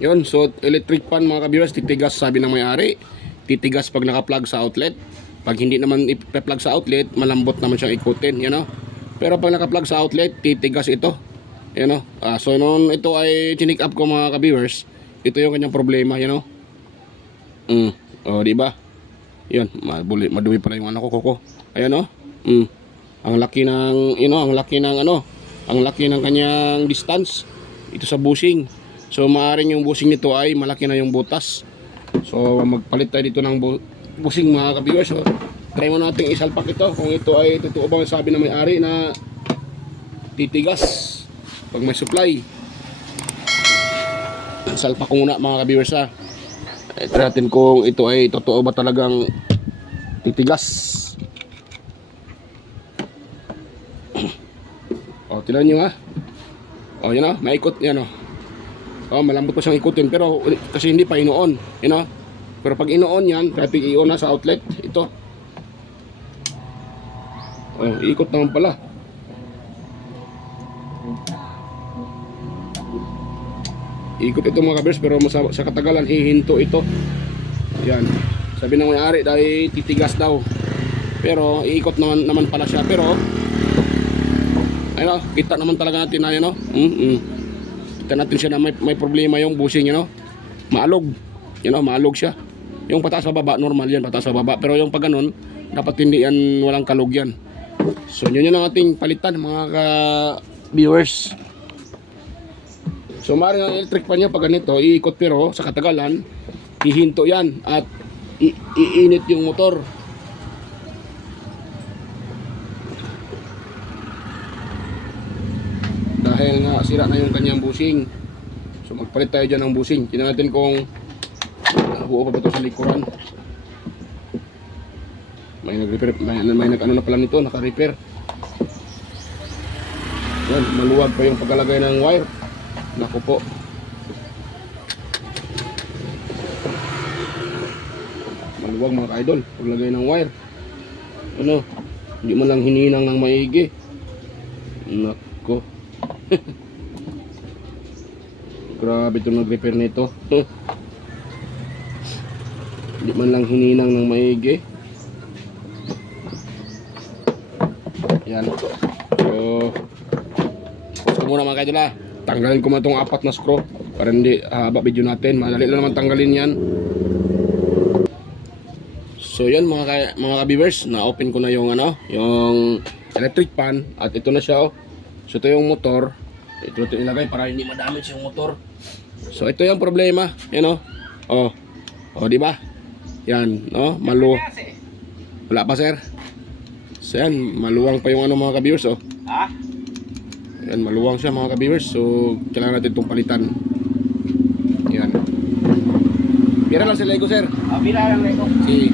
Yun, so electric fan mga ka-viewers, titigas sabi ng may-ari. Titigas pag naka-plug sa outlet. Pag hindi naman i-plug sa outlet, malambot naman siyang ikutin, you know. Pero pag naka-plug sa outlet, titigas ito. You know. So noon ito ay chinik up ko mga ka-viewers, ito yung kanyang problema, you know. Oh, di ba? 'Yun, madumi pala yung ano ko. Ayan oh. Ang laki ng, you know, ang laki ng ano, ang laki ng kanyang distance ito sa bushing. So maaaring yung bushing nito ay malaki na yung butas. So magpalit tayo dito ng bushing mga ka-viewers. So, try mo nating isalpak ito kung ito ay totoo bang sabi ng may-ari na titigas pag may supply. Salpak ko muna mga ka-viewers ha. Try natin kung ito ay totoo ba talagang titigas. O, tingnan nyo ha. O, yun o, maikot yan o. O, malambot pa siyang ikutin, pero kasi hindi pa inoon, you know. Pero pag inoon yan, kahit i-on na sa outlet, ito. O, iikot naman pala. Ikot ito mga kabers, pero sa katagalan hihinto ito. Yan. Sabi ng may-ari dahil titigas daw. Pero iikot naman pala siya. Pero ayun, kita naman talaga natin na yun, no? Kita natin siya na may problema yung bushing, you know? Maalog. You know, maalog siya. Yung pataas sa baba, normal yan, pataas sa baba. Pero yung pag ganun, dapat hindi yan walang kalog yan. So yun ang ating palitan mga ka-viewers. So maaaring ang electric pan niya pag ganito, iikot pero sa katagalan, hihinto yan at iinit yung motor. Dahil nga sira na yung kanyang bushing. So magpalit tayo dyan ng bushing. Tingnan natin kung buo pa ba ito sa likuran. May nag-repair, may nag-ano na pala nito, naka-repair. Yan, maluwag pa yung pagkalagay ng wire. Naku po. Maluwag mga ka-idol, paglagay ng wire. Ano, hindi man lang hininang ng maigi. Naku. Grabe itong nag-repair nito. Hindi man lang hininang ng maigi. Yan. So gusto muna mga kaidol ha. Tanggalin ko man itong 4 na screw para hindi haba video natin. Madali lang naman tanggalin yan. So yan mga ka-viewers, na-open ko na yung ano, yung electric pan at ito na siya oh. So ito yung motor. Ito ilagay para hindi ma-damage yung motor. So ito yung problema, yan oh. Oh, di ba? Yan, no? Wala pa sir. So yan, maluwang pa yung ano mga ka-viewers oh. Yan, maluwang siya mga ka-viewers. So kailangan natin itong palitan. Yan. Pira lang si Lego sir. Pira lang Lego. Si.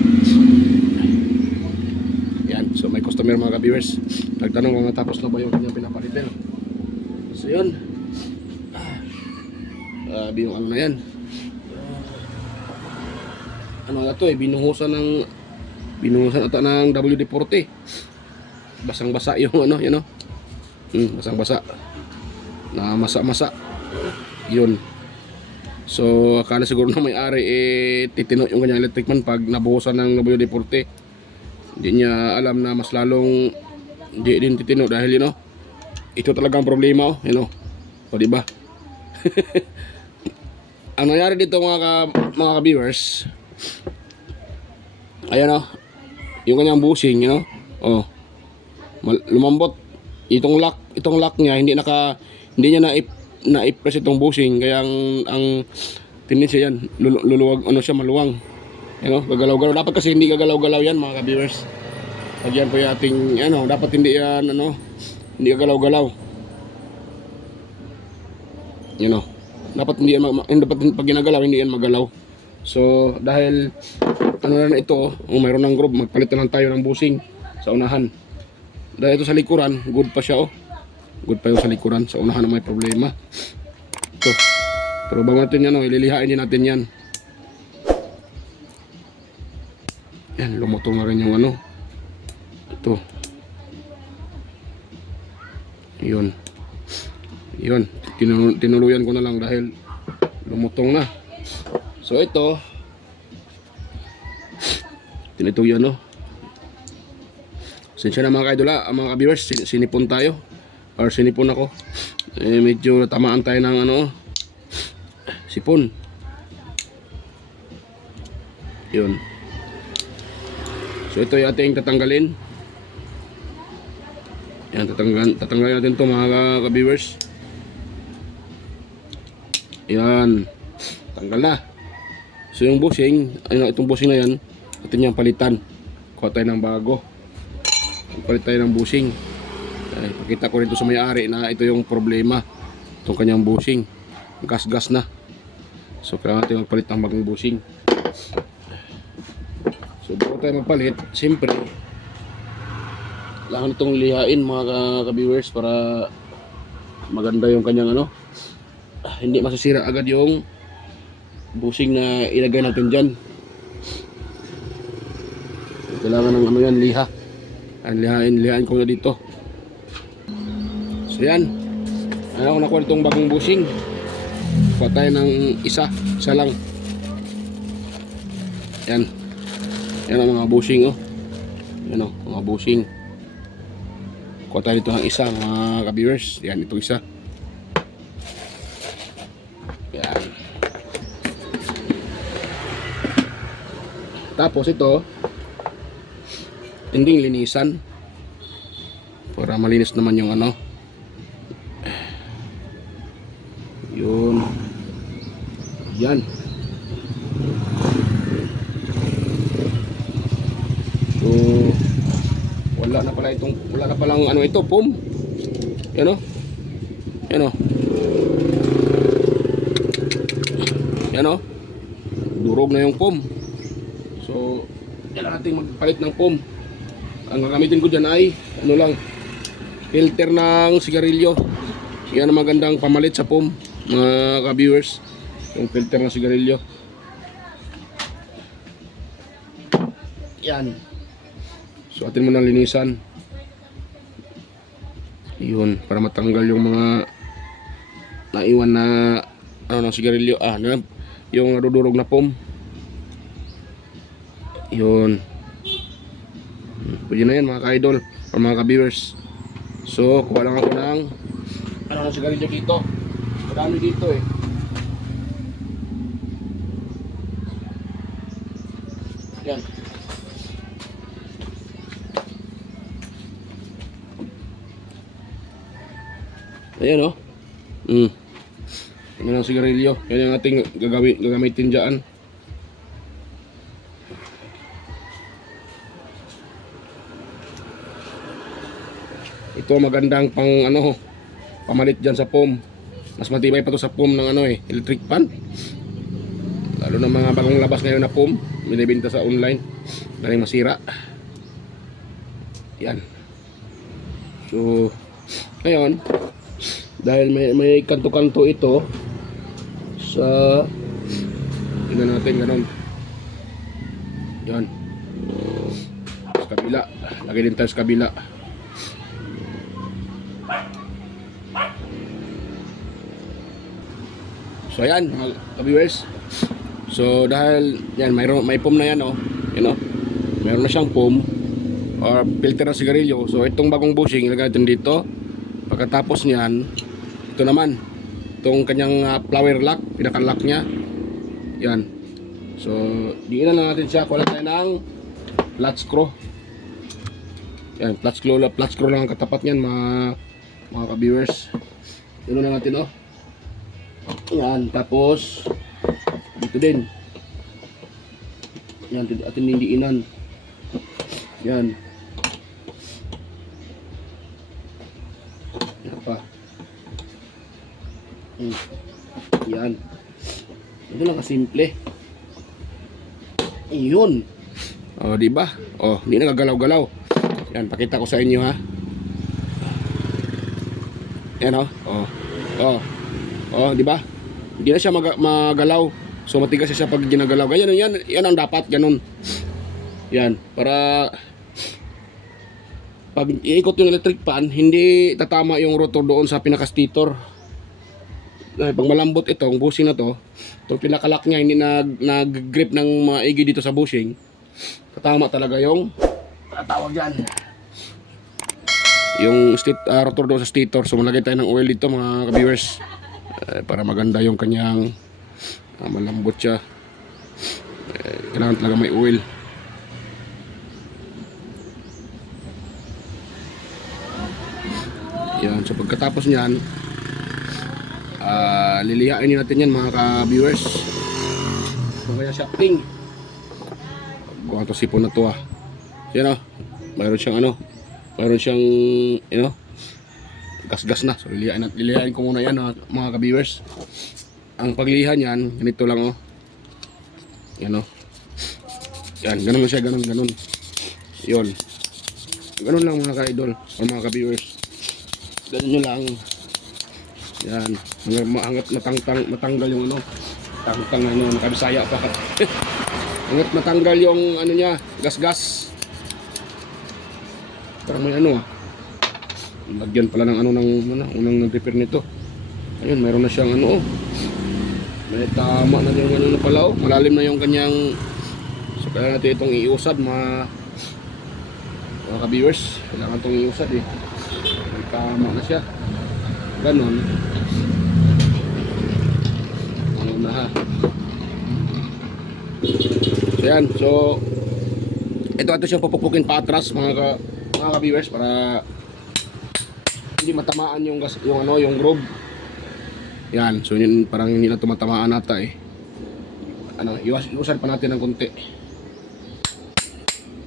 Yan, so may customer mga ka-viewers. Nagtanong kung natapos na ba yung kanyang pinapalitan. So yun. Yung ano na yan. Ano na to eh, binuhusan ata ng WD-40. Basang-basa yung ano, yun o. Basang-basa. Na masa-masa. Yun. So akala siguro na may-ari titino yung kanyang electric man pag nabuhusan ng WD-40. Hindi niya alam na mas lalong hindi din titino dahil yun o. Ito talagang problema o, yun o. O diba? Ang nangyari dito mga ka-viewers, ayan o, yung kanyang bushing, you know, oh, lumambot. Itong lock niya hindi niya na-press itong bushing, kaya ang tendency yan luluwag, ano siya, maluwang, you know, gagalaw-galaw. Dapat kasi hindi gagalaw-galaw yan mga ka-viewers. Pag yan po yung ating ano, dapat hindi yan ano, hindi gagalaw-galaw, you know. Dapat hindi yan pag ginagalaw hindi yan magalaw. So dahil ano na ito, mayroon ng groove, magpalit na lang tayo ng bushing sa unahan. Dahil ito sa likuran, good pa siya oh. Good pa yung sa likuran, sa unahan na may problema. Ito. Pero bago natin yan oh, ililihain din natin yan. Yan, lumutong na rin yung ano. Ito. Yun. Yun. Tinuluyan ko na lang dahil lumutong na. So ito, tinito yan, no. Sensya na mga kaidol, mga ka-viewers, sinipon tayo or sinipon ako. Medyo tamaan tayo ng sipon. Yun. So ito yung ating tatanggalin. Yan, tatanggalin natin ito mga ka-viewers. Yan, tanggal na. So yung bushing, itong bushing na yan, atin yung palitan. Kuha tayo ng bago. Palit tayo ng bushing. Pakita ko rin sa may-ari na ito yung problema, itong kanyang bushing, gas na. So kailangan natin magpalit ng bagong bushing. So bago tayo magpalit, siyempre kailangan itong lihain mga ka-viewers para maganda yung kanyang hindi masisira agad yung bushing na ilagay natin dyan. Kailangan ng yan, liha. Lihain ko na dito. So yan, ako nakuha itong bagong bushing. Kuha tayo ng isa lang. Yan ang mga bushing, yan mga bushing. Kuha tayo dito ng isa mga ka-viewers. Yan, itong isa. Yan. Tapos ito, tinding linisan para malinis naman yung yun. Yan. So wala na palang ito, pum. Yan yan durog na yung pum. So kailangan natin magpalit ng pum. Ang gagamitin ko dyan ay filter ng sigarilyo. Yan ang magandang pamalit sa pum mga ka-viewers, yung filter ng sigarilyo. Yan. So atin mo na linisan yun para matanggal yung mga naiwan na ng sigarilyo, yung nadudurog na pum. Yun. Pwede na yan mga ka-idol o mga ka-viewers. So kuha lang ako ng sigarilyo dito. Madami dito yan. Ayan yan ang sigarilyo. Yan ang ating gagamitin dyan. Ito magandang pamalit dyan sa pum. Mas matibay pa to sa pum ng electric pan. Lalo na mga bagong labas ngayon na pum, binibenta sa online, galing masira. Yan. So ngayon, dahil may kanto-kanto ito sa tingnan natin ganun. Yan. Sa kabila, lagay din tayo sa kabila. So ayan mga viewers. So dahil yan may pum na yan meron na siyang pum or filter ng sigarilyo. So itong bagong bushing ilagay natin dito. Pagkatapos niyan, ito naman itong kanyang flower lock, pinaka-lock niya. Yan. So diinan lang natin siya. Kuha tayo ng flat screw. Yan, flat screw lang ang katapat niyan mga ka-viewers. Ino na natin yan, tapos dito din. Yan, atin nindiinan. Yan. Yan pa. Yan. Ito lang kasimple. Ayun. Di ba? Hindi na gagalaw-galaw. Yan, pakita ko sa inyo Yan di ba? Hindi na siya magalaw. So matigas siya pag ginagalaw. Ganyan yan ang dapat, ganun. Yan, para pag iikot yung electric pan, hindi tatama yung rotor doon sa pinaka-stator. pag malambot itong bushing na to, itong pinakalak niya hindi nag-grip ng maigi dito sa bushing, katama talaga yung tawag dyan, yung rotor doon sa stator. So malagay tayo ng oil dito mga ka-viewers, para maganda yung kanyang malambot siya. Kailangan talaga may oil. Yan, so pagkatapos niyan, lilihain natin yan mga ka-viewers. Kung kaya shafting, kung ito sipon na to yan mayroon siyang gas-gas na. So lilihain ko muna yan mga ka-viewers. Ang pagliha niyan, ganito lang yan yan, ganun lang siya, ganun yun, ganun lang mga ka-idol o mga ka-viewers. Ganun nyo lang yan, hanggat matanggal yung tangtang nakabisaya pa hanggat matanggal yung niya, gas-gas. Parang may lagyan pala ng unang nag-repair nito. Ayun, mayroon na siyang may tama na yung na pala malalim na yung kanyang. So kaya natin itong iusad mga ka-viewers. Kailangan itong iusad may tama na siya, ganon. Ayan, so ito siyang pupupukin pa atras mga ka-viewers, para hindi matamaan yung gas, yung groove. Yan, so yun, parang hindi na tumatamaan nata iwasan pa natin ng konti.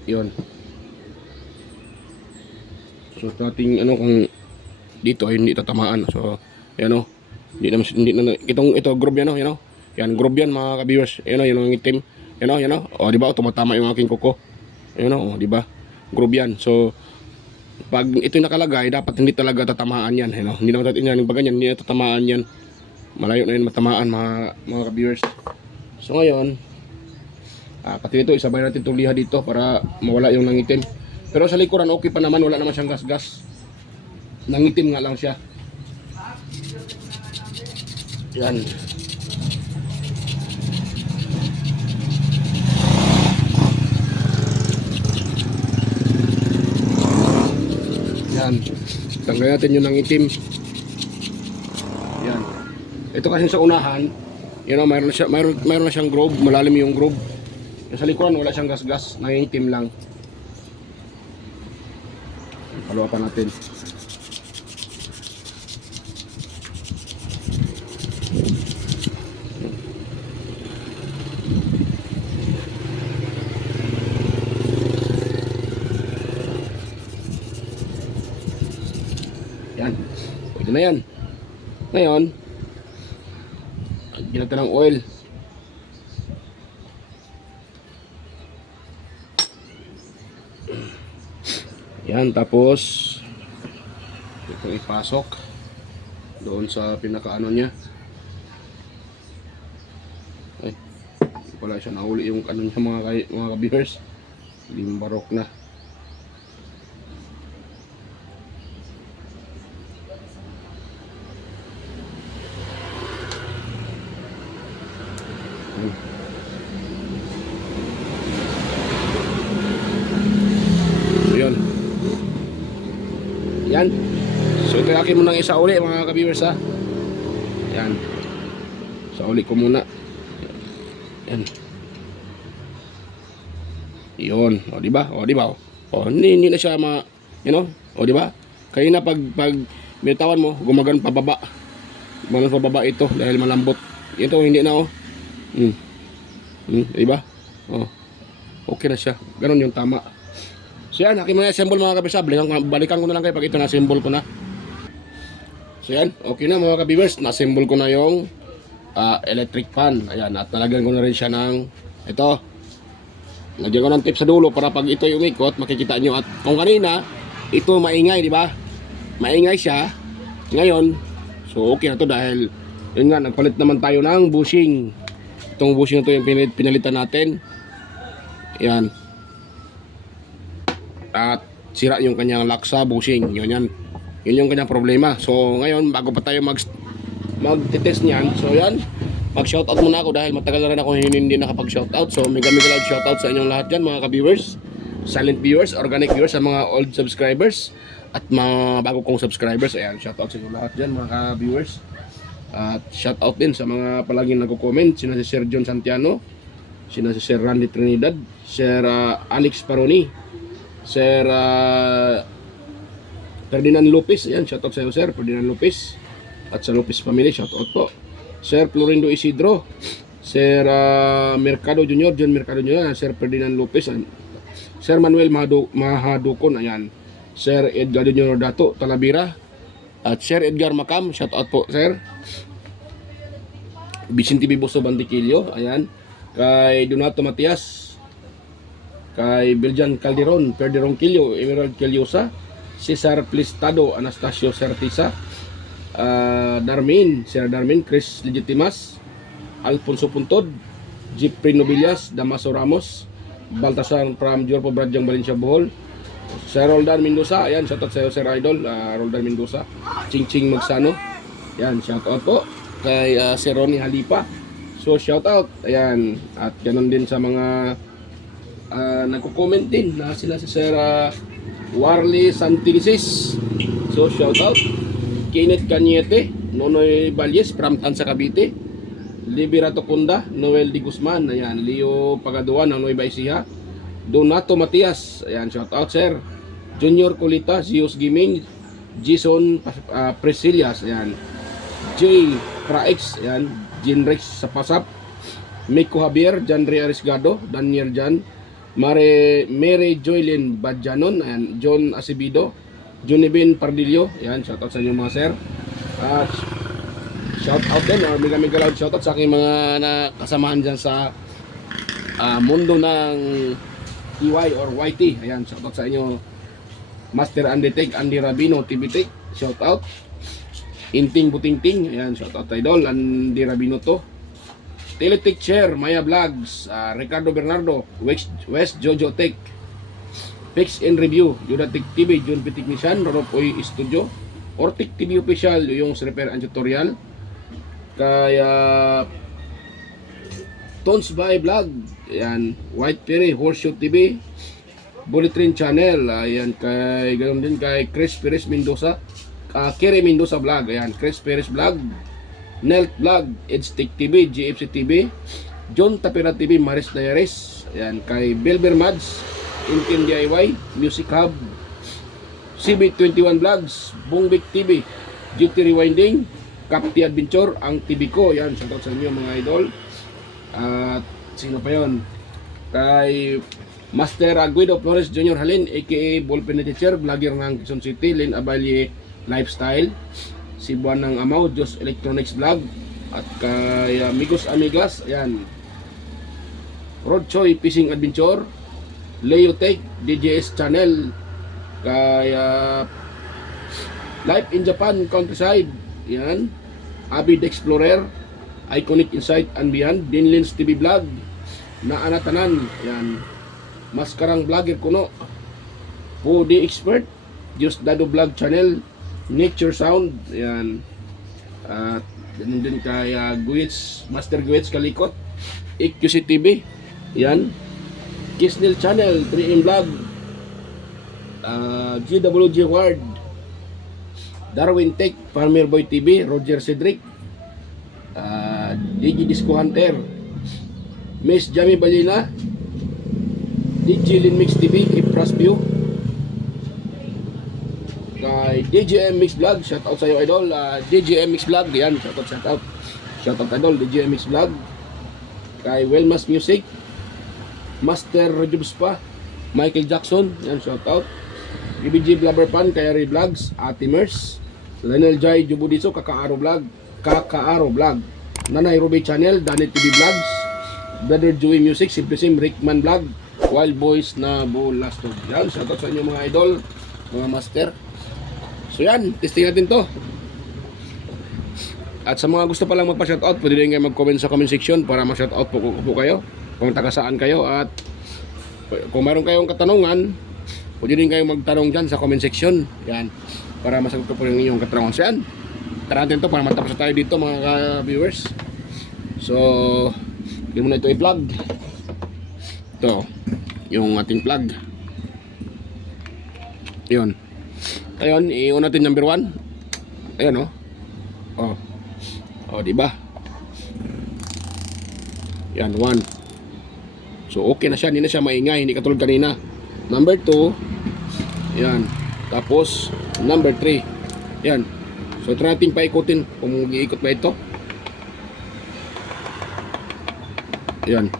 Yun. So nating kung dito ay hindi tatamaan. So yan hindi na ito groove yan yan groove yan mga ka-viewers. Yan yung itim. Yan di ba tumatama yung aking kuko. Yan di ba? Groove yan. So pag ito nakalagay, dapat hindi talaga tatamaan yan. Hindi naman natin yan, pag ganyan, hindi na tatamaan yan. Malayo na yun matamaan mga ka-viewers. So ngayon, pati ito, isabay natin itong liha dito para mawala yung nangitim. Pero sa likuran, okay pa naman, wala naman siyang gas-gas. Nangitim nga lang siya. Yan. Yan. Tanggalin natin yung nangitim. Yan. Ito kasi sa unahan, mayroon na siyang groove, malalim yung groove. Sa likuran wala siyang gas-gas, nangingitim lang. Paluwa pa natin. Yan. Pwede na yan. Ngayon, lagyan natin ng oil. Yan, tapos itong ipasok doon sa pinakaano niya. Ay, wala siya, nahuli yung ano niya mga ka-viewers. Limbarok na. Yun. Yan. So ito akin muna isa uli mga ka-viewers Yan. Sa uli ko muna. Yan. Yun. O diba? Hindi na siya o diba? Kaya na pag binitawan mo, gumagano pababa. Gumagano pababa ito dahil malambot. Ito hindi na diba? Okay na siya. Ganon yung tama. So yan, aking mga assemble mga kabisa. Balikan ko na lang kayo pag ito na-assemble ko na. So yan, okay na mga ka-viewers. Na-assemble ko na yung electric fan. Ayan, at nalagyan ko na rin siya ng ito. Lagyan ko ng tip sa dulo para pag ito yung umikot, makikita nyo. At kung kanina, ito maingay, di ba? Maingay siya. Ngayon, so okay na to dahil yun nga, nagpalit naman tayo ng bushing. Itong bushing na to yung pinalitan natin. Yan. At sira yung kanyang laksa bushing. Yun yung kanyang problema. So ngayon, bago pa tayo magte-test niyan. So yan, mag-shoutout muna ako dahil matagal na rin ako hindi nakapag-shoutout. So mega loud shoutout sa inyong lahat dyan mga ka-viewers, silent viewers, organic viewers, sa mga old subscribers at mga bago kong subscribers. Ayan, shoutout sa inyong lahat dyan mga ka-viewers. At shoutout din sa mga palaging nagko-comment, sina si Sir John Santiano, sina si Sir Randy Trinidad, Sir Alex Paroni, Sir Ferdinand Lopez. Ayan, shoutout sa iyo Sir Ferdinand Lopez at sa Lopez family, shoutout po. Sir Florindo Isidro, Sir Mercado Jr., John Mercado Jr., Sir Ferdinand Lopez, Sir Manuel Mahadukon, ayan, Sir Edgar Jr. Dato Talavera, at Sir Edgar Macam, shoutout po Sir. Vicente Biboso Bandiquillo, ayan, kay Donato Matias, kay Biljan Calderon, Perderon Quillo, Emerald Quillosa, Cesar Plistado, Anastasio Certisa, Darmin, Sir Darmin, Chris Legitimas, Alfonso Puntod, Jeffrey Nobilias, Damaso Ramos, Baltasar from Jorpo Bradyang Valencia Bohol, Sir Roldan Mendoza, ayan, shoutout sa iyo Sir Idol, Roldan Mendoza, Ching Ching Magsano, ayan, shoutout po kay Sir Ronnie Halipa, so shoutout, ayan, at ganun din sa mga nagko-comment din na sila si Sir Warley Santilisis, so shoutout, Kenneth Cañete, Nonoy Balyes from Tansa Cavite, Liberato Kunda, Noel Di Guzman, ayan, Leo Pagaduan ng Nueva Ecija, Donato Matias, ayan, shoutout Sir, Junior Colita, Zios Giming, Jason Presilias, ayan, J. Praex, ayan, Jinrex Sapasap, Miko Javier, Janre Arisgado, Daniel Jan, Mary Joylyn Badjanon, ayan, John Acebido, Junibin Pardillo, ayan, shoutout sa inyo mga sir. At shoutout din, or mega loud shoutout sa aking mga kasamahan dyan sa mundo ng EY or YT, ayan, shoutout sa inyo Master Andy Tech, Andy Rabino, TV Tech, shoutout. Inting Butingting, ayan, shoutout Idol, Andy Rabino to. Teletech Chair, Maya Vlogs, Ricardo Bernardo, West Jojo Tech, Fix and Review, Judatic TV, Jun P. Technician, Roropoy Studio, Ortic TV Official, yung repair and tutorial, kaya Tons by Vlog, ayan, White Perry, Horseshoe TV, Bullet Train Channel, ayan, kay ganoon din kay Chris Perez Mendoza, Kere Mendoza Vlog, ayan, Chris Perez Vlog, Nelt Vlog, Edstick TV, GFC TV, John Tapera TV, Maris Diaries, ayan, kay Belber Mads, Inkin DIY, Music Hub, CB21 Vlogs, Bongbik TV, GT Rewinding, Capti Adventure, ang TV ko, ayan, shoutout sa inyo mga idol. At sino pa yun? Kay Master Guido Flores Jr. Halin, aka Ballpen Teacher, vlogger ng Quezon City, Lynn Abalye Lifestyle, si Buwan ng Amaw, Jos Electronics Vlog, at kay Amigos Amigas, ayan, Rod Choi Fishing Adventure, Leo Tech, DJS Channel, kay Life in Japan Countryside, ayan, Avid Explorer, Iconic Insight and Beyond, Dinlins TV Vlog, Naanatanan, ayan, Maskarang Vlogger Kuno, Foodie Expert, Diyos Dado Vlog Channel, Nature Sound, ayan, at ganun din kay Guits, Master Guits Kalikot, EQC TV, ayan, Kisnil Channel, 3M Vlog, GWG Ward, Darwin Tech, Farmer Boy TV, Roger Cedric, DJ Disco Hunter, Miss Jamie Balina, DJ Lin Mix TV, Ipras View, kay DJM Mix Vlog, shoutout sa iyo idol, DJM Mix Vlog, yan, shoutout idol, DJM Mix Vlog, kay Wellmas Music, Master Rajubs pa, Michael Jackson, yan, shoutout, BBG Blabber Pan, kay Ray Vlogs, Ate Mers, Lionel Jai Jubudiso, Kakaaro Vlog, Nanay Ruby Channel, Danet TV Vlogs, Brother Joey Music, Simple Sim, Rickman Vlog, Wild Boys na Bulastog. Yan, shoutout sa inyo mga idol, mga master. So yan, testing natin to. At sa mga gusto palang magpa-shoutout, pwede din kayo mag-comment sa comment section para ma-shoutout po kayo kung taga saan kayo. At kung mayroon kayong katanungan, pwede din kayong magtanong dyan sa comment section. Yan, para masagot ko po yung inyong katanungan. So yan, connectar natin to para matapos na tayo dito mga viewers. So, hindi mo na ito i-plug. Ito, yung ating plug. Yun. Ayun, i-on natin number 1. Ayan, oh, diba? Yan, 1. So, okay na siya. Hindi na siya maingay. Hindi katulad kanina. Number 2. Yan. Tapos, number 3. Yan. So, try natin paikutin kung mag-iikot ba ito. Yan.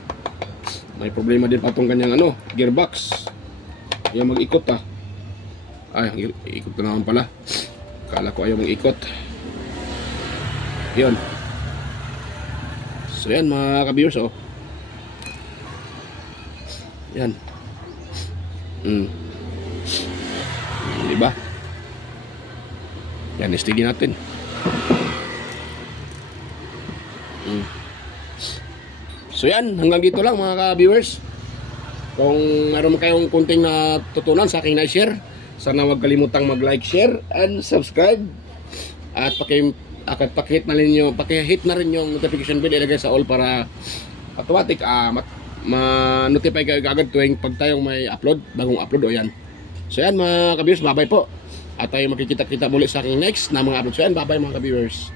May problema din pa itong kanyang gearbox. Yan, mag-ikot Ay, ikot na naman pala. Kala ko ayaw mag-ikot. Yan. So, yan mga ka-viewers, Yan. Diba? Yan, steady natin. So yan, hanggang dito lang mga ka-viewers. Kung meron kayong kunting natutunan sa aking na-share, sana huwag kalimutang mag-like, share, and subscribe. At pakihit na rin yung notification bell, ilagay sa all para automatic ma-notify kayo agad tuwing pag tayong may upload, bagong upload yan. So yan mga ka-viewers, bye-bye po. At tayo makikita-kita muli sa aking next na mga upload. So yan, bye-bye mga ka-viewers.